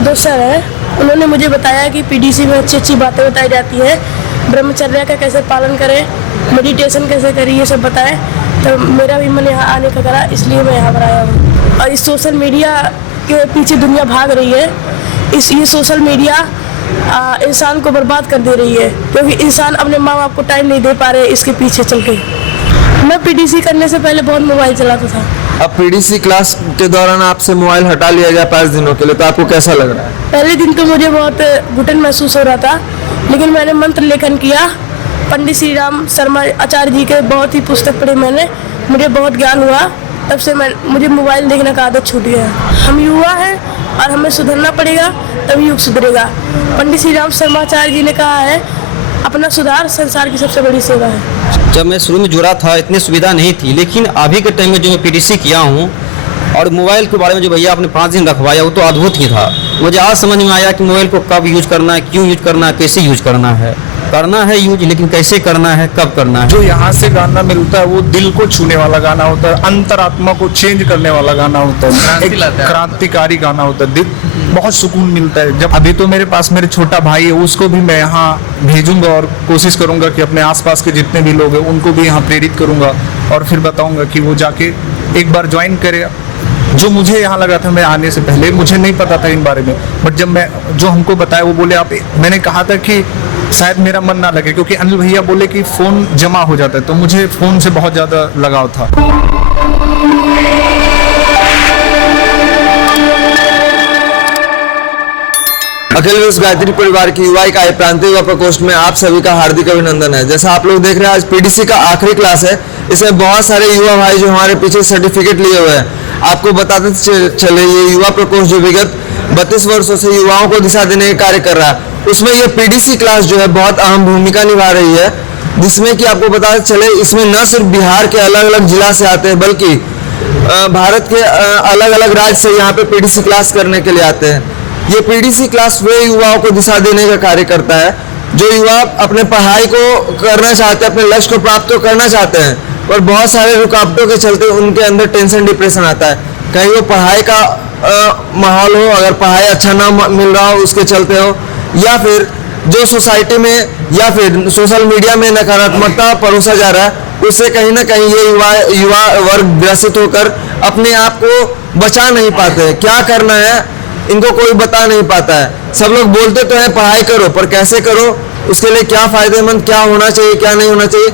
दो सर हैं, उन्होंने मुझे बताया कि पीडीसी में अच्छी अच्छी बातें बताई जाती हैं, ब्रह्मचर्य का कैसे पालन करें, मेडिटेशन कैसे करें, ये सब बताएं। तो मेरा भी मन यहाँ आने का करा, इसलिए मैं यहाँ पर आया हूँ। और इस सोशल मीडिया के पीछे दुनिया भाग रही है। ये सोशल मीडिया इंसान को बर्बाद कर दे रही है, क्योंकि इंसान अपने माँ बाप को टाइम नहीं दे पा रहे इसके पीछे चल के। मैं पीडीसी करने से पहले बहुत मोबाइल चलाता था। अब पीडीसी क्लास के दौरान आपसे मोबाइल हटा लिया गया 5 दिनों के लिए, तो आपको कैसा लग रहा है? पहले दिन तो मुझे बहुत घुटन महसूस हो रहा था, लेकिन मैंने मंत्र लेखन किया। पंडित श्री राम शर्मा आचार्य जी के बहुत ही पुस्तक पढ़े मैंने, मुझे बहुत ज्ञान हुआ। तब से मुझे मोबाइल देखने का आदत छूट गया। हम युवा हैं और हमें सुधरना पड़ेगा, तभी युग सुधरेगा। पंडित श्री राम शर्मा आचार्य जी ने कहा है, अपना सुधार संसार की सबसे बड़ी सेवा है। जब मैं शुरू में जुड़ा था इतनी सुविधा नहीं थी, लेकिन अभी के टाइम में जो मैं पीडीसी किया हूँ और मोबाइल के बारे में जो भैया आपने 5 दिन रखवाया, वो तो अद्भुत ही था। मुझे आज समझ में आया कि मोबाइल को कब यूज करना है, क्यों यूज करना है, कैसे यूज करना है यूज, लेकिन कैसे करना है, कब करना है। जो यहाँ से गाना मिलता है वो दिल को छूने वाला गाना होता है, अंतरात्मा को चेंज करने वाला गाना होता है, एक क्रांतिकारी गाना होता है। दिल बहुत सुकून मिलता है। जब अभी तो मेरे पास मेरे छोटा भाई है, उसको भी मैं यहाँ भेजूंगा और कोशिश करूंगा कि अपने आसपास के जितने भी लोग हैं उनको भी यहाँ प्रेरित करूंगा और फिर बताऊंगा कि वो जाके एक बार ज्वाइन करे। जो मुझे यहाँ लगा था, मैं आने से पहले मुझे नहीं पता था इन बारे में, बट जब मैं जो हमको बताया वो बोले आप, मैंने कहा था कि शायद मेरा मन ना लगे, क्योंकि अनिल भैया बोले कि फ़ोन जमा हो जाता है, तो मुझे फ़ोन से बहुत ज़्यादा लगाव था। अखिल विश्व गायत्री परिवार की युवा इकाई प्रांतीय युवा प्रकोष्ठ में आप सभी का हार्दिक अभिनंदन है। जैसा आप लोग देख रहे हैं, आज पीडीसी का आखिरी क्लास है। इसमें बहुत सारे युवा भाई जो हमारे पीछे सर्टिफिकेट लिए हुए हैं। आपको बताते चले, ये युवा प्रकोष्ठ जो विगत 32 वर्षों से युवाओं को दिशा देने का कार्य कर रहा है, उसमें ये पीडीसी क्लास जो है बहुत अहम भूमिका निभा रही है। जिसमें कि आपको बताते चले, इसमें न सिर्फ बिहार के अलग अलग जिला से आते हैं, बल्कि भारत के अलग अलग राज्य से यहाँ पे पीडीसी क्लास करने के लिए आते हैं। ये पीडीसी क्लास वे युवाओं को दिशा देने का कार्य करता है जो युवा अपने पढ़ाई को करना चाहते हैं, अपने लक्ष्य को प्राप्त तो करना चाहते हैं, और बहुत सारे रुकावटों के चलते उनके अंदर टेंशन डिप्रेशन आता है। कहीं वो पढ़ाई का माहौल हो, अगर पढ़ाई अच्छा ना मिल रहा हो उसके चलते हो, या फिर जो सोसाइटी में या फिर सोशल मीडिया में नकारात्मकता परोसा जा रहा है, उससे कहीं ना कहीं ये युवा वर्ग ग्रसित होकर अपने आप को बचा नहीं पाते। क्या करना है इनको कोई बता नहीं पाता है। सब लोग बोलते तो हैं पढ़ाई करो, पर कैसे करो, उसके लिए क्या फायदेमंद, क्या होना चाहिए, क्या नहीं होना चाहिए,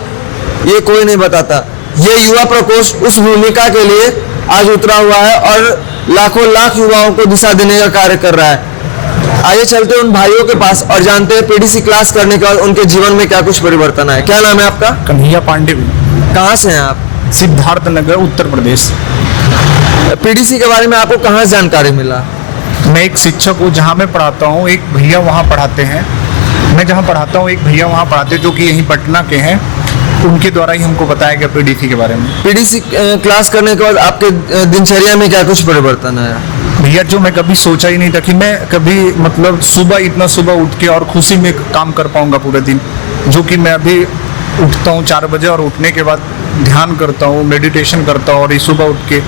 ये कोई नहीं बताता। ये युवा प्रकोष्ठ उस भूमिका के लिए आज उतरा हुआ है और लाखों लाख युवाओं को दिशा देने का कार्य कर रहा है। आइए चलते उन भाइयों के पास और जानते हैं पीडीसी क्लास करने के बाद उनके जीवन में क्या कुछ परिवर्तन आया। क्या नाम है आपका? कन्हैया पांडे। कहाँ से हैं आप? सिद्धार्थ नगर, उत्तर प्रदेश। पीडीसी के बारे में आपको कहाँ से जानकारी मिला? मैं एक शिक्षक हूँ, जहाँ मैं पढ़ाता हूँ, एक भैया वहाँ पढ़ाते हैं। मैं जहाँ पढ़ाता हूँ एक भैया वहाँ पढ़ाते हैं जो कि यहीं पटना के हैं, उनके द्वारा ही हमको बताया गया पीडीसी के बारे में। पीडीसी क्लास करने के बाद आपके दिनचर्या में क्या कुछ परिवर्तन आया? भैया जो मैं कभी सोचा ही नहीं था कि मैं कभी मतलब इतना सुबह उठ के और खुशी में काम कर पाऊंगा पूरे दिन। जो कि मैं अभी उठता हूँ 4 बजे और उठने के बाद ध्यान करता हूँ, मेडिटेशन करता हूँ और सुबह उठ के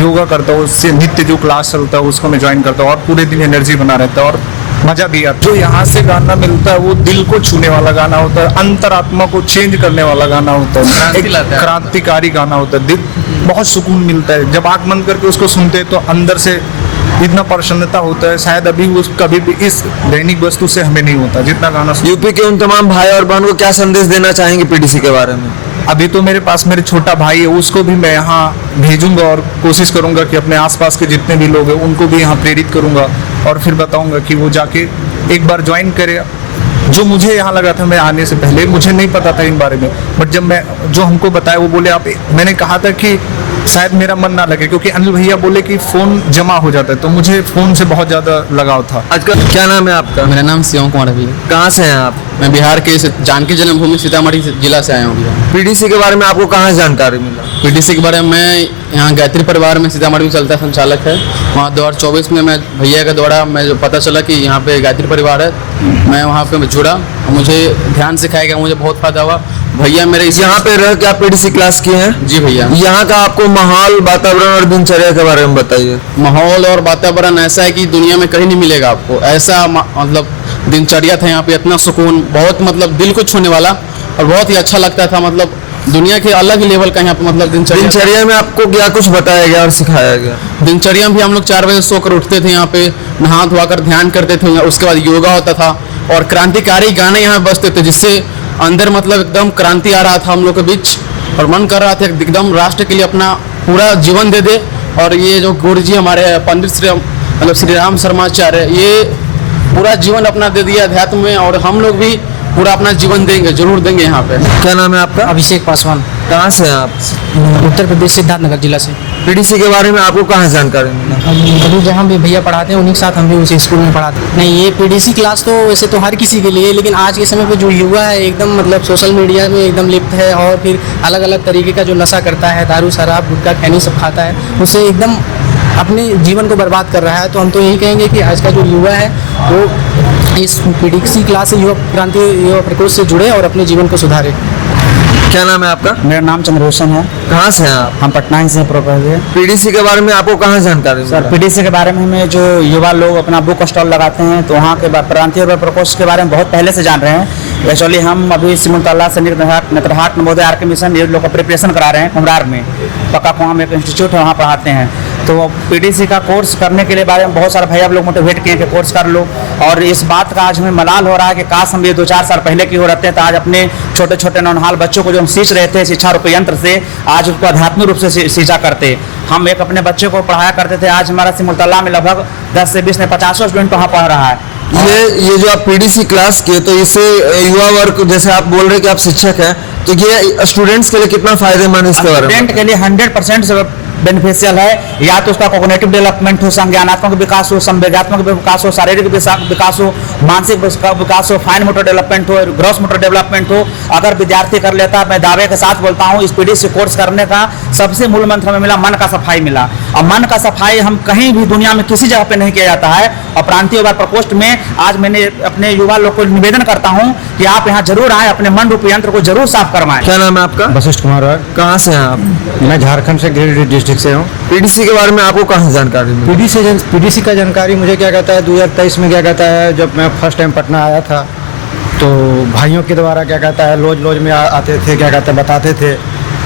योगा करता हूँ। उससे नित्य जो क्लास चलता है उसको मैं ज्वाइन करता हूँ और पूरे दिन एनर्जी बना रहता है और मज़ा भी आता है। जो यहाँ से गाना मिलता है वो दिल को छूने वाला गाना होता है, अंतरात्मा को चेंज करने वाला गाना होता है, एक क्रांतिकारी गाना होता है। दिल बहुत सुकून मिलता है। जब आँख बंद करके उसको सुनते हैं तो अंदर से इतना प्रसन्नता होता है, शायद अभी वो कभी भी इस दैनिक वस्तु से हमें नहीं होता जितना गाना। यूपी के उन तमाम भाई और बहन को क्या संदेश देना चाहेंगे पीडीसी के बारे में? अभी तो मेरे पास मेरे छोटा भाई है, उसको भी मैं यहाँ भेजूंगा और कोशिश करूंगा कि अपने आसपास के जितने भी लोग हैं उनको भी यहाँ प्रेरित करूंगा और फिर बताऊंगा कि वो जाके एक बार ज्वाइन करे। जो मुझे यहाँ लगा था, मैं आने से पहले मुझे नहीं पता था इन बारे में, बट जब मैं जो हमको बताया वो बोले आप, मैंने कहा था कि शायद मेरा मन ना लगे, क्योंकि अनिल भैया बोले कि फ़ोन जमा हो जाता है, तो मुझे फ़ोन से बहुत ज़्यादा लगाव था। आजकल क्या नाम है आपका? मेरा नाम शिवम कुमार है भैया। कहाँ से हैं आप? मैं बिहार के जानकी जन्मभूमि सीतामढ़ी जिला से आया हूँ भैया। पीडीसी के बारे में आपको कहाँ से जानकारी मिला? पीडीसी के बारे में मैं यहाँ गायत्री परिवार में सीतामढ़ी में चलता संचालक है। वहाँ 2024 में मैं भैया के द्वारा मैं जो पता चला कि यहाँ पे गायत्री परिवार है, मैं वहाँ पे जुड़ा, मुझे ध्यान सिखाया गया, मुझे बहुत फायदा हुआ। भैया मेरे यहाँ पे रह के आप पीडीसी क्लास किए हैं? जी भैया। यहाँ का आपको माहौल, वातावरण और दिनचर्या के बारे में बताइए। माहौल और वातावरण ऐसा है कि दुनिया में कहीं नहीं मिलेगा आपको ऐसा। मतलब दिनचर्या था यहाँ पे, इतना सुकून, बहुत मतलब दिल को छूने वाला और बहुत ही अच्छा लगता था। मतलब दुनिया के अलग ही लेवल का यहाँ पे मतलब दिनचर्या में आपको क्या कुछ बताया गया और सिखाया गया? दिनचर्या में भी हम लोग 4 बजे सोकर उठते थे, यहाँ पे नहा धोआ कर ध्यान करते थे, उसके बाद योगा होता था और क्रांतिकारी गाने यहाँ बजते थे, जिससे अंदर मतलब एकदम क्रांति आ रहा था हम लोग के बीच और मन कर रहा था एकदम राष्ट्र के लिए अपना पूरा जीवन दे दे। और ये जो गुरु जी हमारे पंडित श्री राम शर्माचार्य, ये पूरा जीवन अपना दे दिया अध्यात्म में और हम लोग भी पूरा अपना जीवन देंगे, जरूर देंगे। यहाँ पे क्या नाम है आपका? अभिषेक पासवान। कहाँ से हैं आप? उत्तर प्रदेश सिद्धार्थनगर जिला से। पीडीसी के बारे में आपको कहाँ जानकारी मिला? अभी जहाँ भी भैया पढ़ाते हैं उन्हीं के साथ हम भी उसी स्कूल में पढ़ाते हैं। नहीं, ये पीडीसी क्लास तो वैसे तो हर किसी के लिए, लेकिन आज के समय पे जो युवा है एकदम मतलब सोशल मीडिया में एकदम लिप्त है और फिर अलग अलग तरीके का जो नशा करता है, दारू शराब गुटखा खैनी सब खाता है, उससे एकदम अपने जीवन को बर्बाद कर रहा है। तो हम तो यही कहेंगे कि आज का जो युवा है वो इस पीडीसी क्लास से, युवा क्रांति युवा प्रकोष्ठ से जुड़े और अपने जीवन को सुधारे। क्या नाम है आपका? मेरा नाम चंद्रभूषण है। कहाँ से हैं आप? हम पटना ही से प्रॉपर है। पीडीसी के बारे में आपको कहाँ जानकारी सर, मिला? पीडीसी के बारे में हमें जो युवा लोग अपना बुक स्टॉल लगाते हैं तो वहाँ के प्रांतीय युवा प्रकोष्ठ के बारे में बहुत पहले से जान रहे हैं। एक्चुअली हम अभी सिमुलतला से नेत्रहाट नवोदय आर.के. मिशन ये लोग का प्रिपरेशन करा रहे हैं कुम्हरार में। पक्का कुआं में एक इंस्टीट्यूट है, वहाँ पढ़ाते हैं। तो पीडीसी का कोर्स करने के लिए बारे में बहुत सारे भैया लोग मोटिवेट किए कि कोर्स कर लो, और इस बात का आज हमें मलाल हो रहा है कि काश हम ये 2-4 साल पहले की हो रहते हैं तो आज अपने छोटे छोटे नौनहाल बच्चों को जो हम सींच रहे थे शिक्षा रूपी यंत्र से, आज उसको आध्यात्मिक रूप से सींचा करते। हम एक अपने बच्चे को पढ़ाया करते थे, आज हमारा सिमुलतला में लगभग 10 से 20 ने 50 स्टूडेंट वहाँ पढ़ रहा है। ये जो आप पीडीसी क्लास किए, तो इससे युवा वर्ग, जैसे आप बोल रहे हैं कि आप शिक्षक हैं, तो ये स्टूडेंट्स के लिए कितना फायदेमंद है इसके बारे में? स्टूडेंट के लिए 100% बेनिफिशियल है। या तो उसका कॉग्निटिव डेवलपमेंट हो, संज्ञानात्मक विकास हो, संवेगात्मक विकास हो, शारीरिक विकास हो, मानसिक विकास हो, फाइन मोटर डेवलपमेंट हो, ग्रॉस मोटर डेवलपमेंट हो। अगर विद्यार्थी कर लेता है, मैं दावे के साथ बोलता हूँ, इस पीडीसी कोर्स करने का सबसे मूल मंत्र हमें मिला, मन का सफाई मिला। और मन का सफाई हम कहीं भी दुनिया में किसी जगह पे नहीं किया जाता है। और प्रांतीय युवा प्रकोष्ठ में आज मैंने अपने युवा लोग को निवेदन करता हूँ कि आप यहाँ जरूर आए, अपने मन रूपी यंत्र को जरूर साफ करवाएं। क्या नाम है आपका? वशिष्ठ कुमार है। कहाँ से हैं आप? मैं झारखंड से गिरिडीह डिस्ट्रिक्ट से हूँ। पीडीसी के बारे में आपको कहाँ से जानकारी मिली? पीडीसी का जानकारी मुझे क्या कहता है 2023 में क्या कहता है, जब मैं फर्स्ट टाइम पटना आया था तो भाइयों के द्वारा क्या कहता है लॉज में आते थे, क्या कहते हैं बताते थे।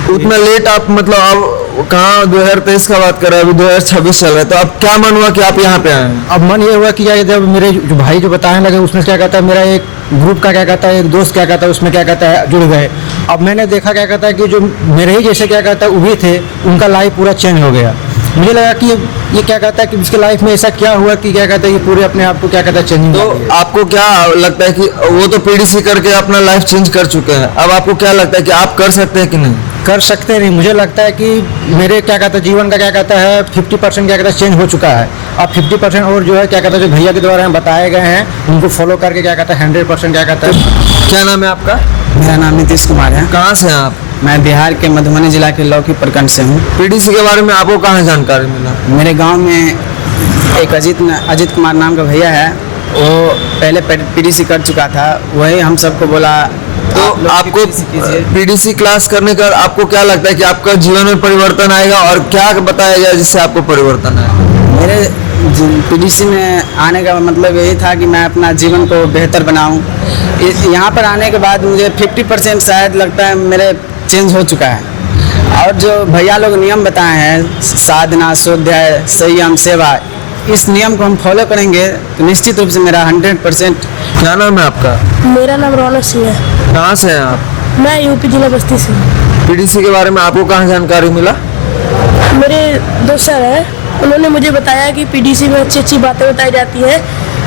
उतना लेट आप मतलब अब कहाँ 2023 का बात कर रहे हैं, अभी 2026 चल रहा है, तो अब क्या मन हुआ कि आप यहाँ पे आए? अब मन ये हुआ कि क्या कहते हैं, मेरे जो भाई जो बताने लगे उसमें क्या कहता है मेरा एक ग्रुप का क्या कहता है एक दोस्त क्या कहता है उसमें क्या कहता है जुड़ गए। अब मैंने देखा क्या कहता है कि जो मेरे ही जैसे क्या कहता है वो भी थे, उनका लाइफ पूरा चेंज हो गया। मुझे लगा कि ये क्या कहता है कि उसके लाइफ में ऐसा क्या हुआ कि क्या कहता है ये पूरे अपने आप को क्या कहता है चेंजिंग। तो आपको क्या लगता है कि वो तो पीडीसी करके अपना लाइफ चेंज कर चुके हैं, अब आपको क्या लगता है कि आप कर सकते हैं कि नहीं? कर सकते नहीं। मुझे लगता है कि मेरे क्या कहता है जीवन का क्या कहता है 50% क्या कहता है चेंज हो चुका है। अब 50% और जो है क्या कहता है जो भैया के द्वारा हम बताए गए हैं उनको फॉलो करके क्या कहता है 100% क्या कहता है। क्या नाम है आपका? मेरा नाम नीतीश कुमार है। कहाँ से हैं आप? मैं बिहार के मधुबनी जिला के लौकी प्रखंड से हूँ। पीडीसी के बारे में आपको कहाँ जानकारी मिला? मेरे गांव में एक अजीत कुमार नाम का भैया है, वो पहले पीडीसी कर चुका था, वही हम सबको बोला तो आपको पीडीसी क्लास करने का आपको क्या लगता है कि आपका जीवन में परिवर्तन आएगा, और क्या बताया गया जिससे आपको परिवर्तन आएगा? मेरे पीडीसी में आने का मतलब यही था कि मैं अपना जीवन को बेहतर बनाऊं। यहाँ पर आने के बाद मुझे 50% शायद लगता है मेरे चेंज हो चुका है। और जो भैया लोग नियम बताए हैं, साधना, स्वाध्याय, संयम, सेवा, इस नियम को हम फॉलो करेंगे तो निश्चित रूप से मेरा 100%। क्या नाम है आपका? मेरा नाम रौनक सिंह है। कहाँ से हैं आप? मैं यूपी जिला बस्ती से हूँ। पीडीसी के बारे में आपको कहाँ जानकारी मिला? मेरे दोस्त सर हैं, उन्होंने मुझे बताया कि पीडीसी में अच्छी अच्छी बातें बताई जाती हैं,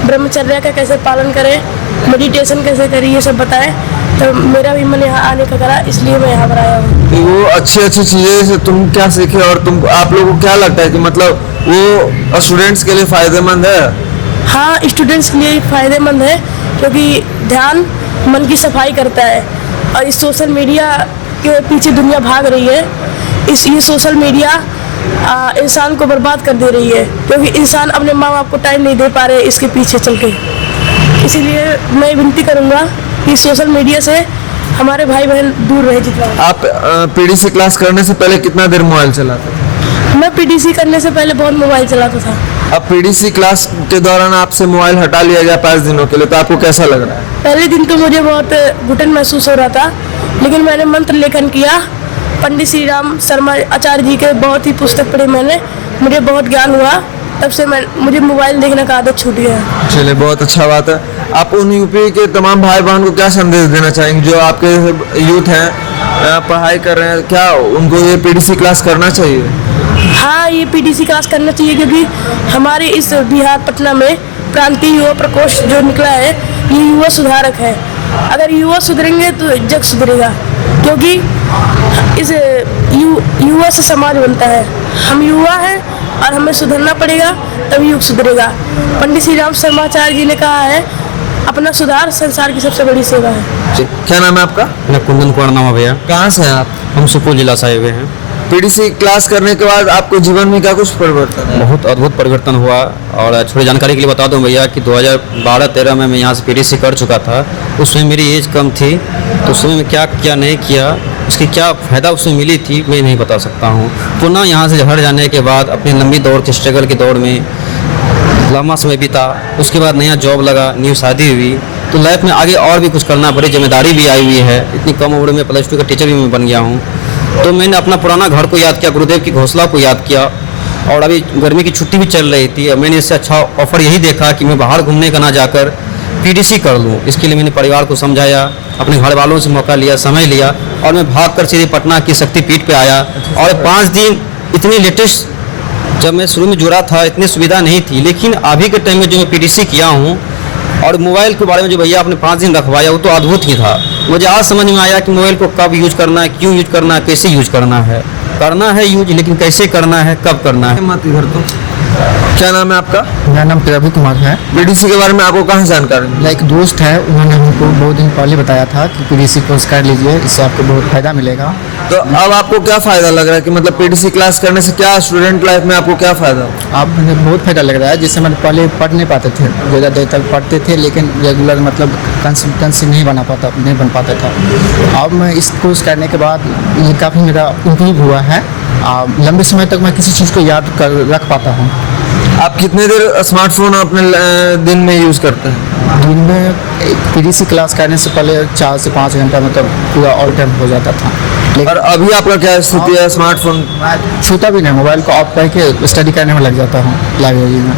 ब्रह्मचर्या का कैसे पालन करें, मेडिटेशन कैसे करें, ये सब बताएं। तो मेरा भी मन यहाँ आने का करा, इसलिए मैं यहाँ पर आया हूँ। तो वो अच्छी अच्छी चीज़ें से तुम क्या सीखे, और आप लोगों को क्या लगता है कि मतलब वो स्टूडेंट्स के लिए फ़ायदेमंद है? हाँ, स्टूडेंट्स के लिए फ़ायदेमंद है, क्योंकि ध्यान मन की सफाई करता है। और इस सोशल मीडिया के पीछे दुनिया भाग रही है, ये सोशल मीडिया इंसान को बर्बाद कर दे रही है, क्योंकि इंसान अपने माँ बाप को टाइम नहीं दे पा रहे इसके पीछे चल के। इसीलिए मैं विनती करूँगा कि सोशल मीडिया से हमारे भाई बहन दूर रहे जितना। आप पीडीसी क्लास करने से पहले कितना देर मोबाइल चलाते थे? मैं पीडीसी करने से पहले बहुत मोबाइल चलाता था। अब पीडीसी क्लास के दौरान आपसे मोबाइल हटा लिया गया 5 दिनों के लिए, तो आपको कैसा लग रहा है? पहले दिन तो मुझे बहुत घुटन महसूस हो रहा था, लेकिन मैंने मंत्र लेखन किया। पंडित श्री राम शर्मा आचार्य जी के बहुत ही पुस्तक पढ़े मैंने, मुझे बहुत ज्ञान हुआ। तब से मुझे मोबाइल देखने का आदत छूट गया। चलिए, बहुत अच्छा बात है। आप उन यूपी के तमाम भाई बहन को क्या संदेश देना चाहेंगे जो आपके यूथ हैं, पढ़ाई कर रहे हैं, क्या उनको ये पीडीसी क्लास करना चाहिए? हाँ, ये पीडीसी क्लास करना चाहिए, क्योंकि हमारे इस बिहार पटना में प्रांतीय युवा प्रकोष्ठ जो निकला है, ये युवा सुधारक है। अगर युवा सुधरेंगे तो जग सुधरेगा, क्योंकि इस युवा से समाज बनता है। हम युवा हैं और हमें सुधरना पड़ेगा, तभी युग सुधरेगा। पंडित श्री राम शर्माचार्य जी ने कहा है, अपना सुधार संसार की सबसे बड़ी सेवा है। क्या नाम है आपका? मेरा कुंदन कुमार नाम है भैया। कहाँ से हैं आप? हम सुपौल जिला से आए हुए हैं। पीडीसी क्लास करने के बाद आपको जीवन में क्या कुछ परिवर्तन है? बहुत अद्भुत परिवर्तन हुआ। और थोड़ी जानकारी के लिए बता दूं भैया कि 2012-13 में मैं यहाँ से पीडीसी कर चुका था। उसमें मेरी एज कम थी, तो उसमें मैं क्या क्या नहीं किया, उसकी क्या फ़ायदा उसमें मिली थी, मैं नहीं बता सकता हूँ। पुनः यहाँ से हट जाने के बाद अपनी लंबी दौड़ के स्ट्रगल की दौड़ में लंबा समय बीता। उसके बाद नया जॉब लगा, न्यू शादी हुई, तो लाइफ में आगे और भी कुछ करना पड़ी, जिम्मेदारी भी आई हुई है। इतनी कम उम्र में +2 का टीचर भी मैं बन गया हूँ। तो मैंने अपना पुराना घर को याद किया, गुरुदेव की घोषणा को याद किया। और अभी गर्मी की छुट्टी भी चल रही थी, मैंने इससे अच्छा ऑफर यही देखा कि मैं बाहर घूमने का ना जाकर पीडीसी कर लूँ। इसके लिए मैंने परिवार को समझाया, अपने घर वालों से मौका लिया, समय लिया, और मैं भागकर सीधे पटना की शक्तिपीठ पे आया। और 5 दिन इतनी लेटेस्ट, जब मैं शुरू में जुड़ा था इतनी सुविधा नहीं थी, लेकिन अभी के टाइम में जो मैं पीडीसी किया हूँ और मोबाइल के बारे में जो भैया आपने 5 दिन रखवाया, वो तो अद्भुत ही था। मुझे आज समझ में आया कि मोबाइल को कब यूज करना है, क्यों यूज करना है, कैसे यूज करना है। करना है यूज, लेकिन कैसे करना है, कब करना है। मत घर तो क्या नाम है आपका? मेरा नाम प्रभु कुमार है। पीडीसी के बारे में आपको कहाँ जानकारी मिली? मेरा एक दोस्त है, उन्होंने हमको बहुत दिन पहले बताया था कि पीडीसी कोर्स कर लीजिए, इससे आपको बहुत फ़ायदा मिलेगा। तो अब आपको क्या फ़ायदा लग रहा है कि मतलब पीडीसी क्लास करने से क्या स्टूडेंट लाइफ में आपको क्या फ़ायदा? अब मुझे बहुत फ़ायदा लग रहा है। जिससे मैंने पहले पढ़ नहीं पाते थे, ज़्यादा देर तक पढ़ते थे, लेकिन रेगुलर मतलब कंसिस्टेंसी नहीं बन पाता था। अब मैं इस कोर्स करने के बाद ये काफ़ी मेरा इम्प्रूव हुआ है। लंबे समय तक मैं किसी चीज़ को याद कर रख पाता हूँ। आप कितने देर स्मार्टफोन अपने दिन में यूज़ करते हैं? दिन में पीडीसी क्लास करने से पहले 4 से 5 घंटा मतलब पूरा ऑल टाइम हो जाता था। और अभी आपका क्या स्थिति है? स्मार्टफोन मैं छूता भी नहीं, मोबाइल को ऑफ करके स्टडी करने में लग जाता हूँ लाइब्रेरी में।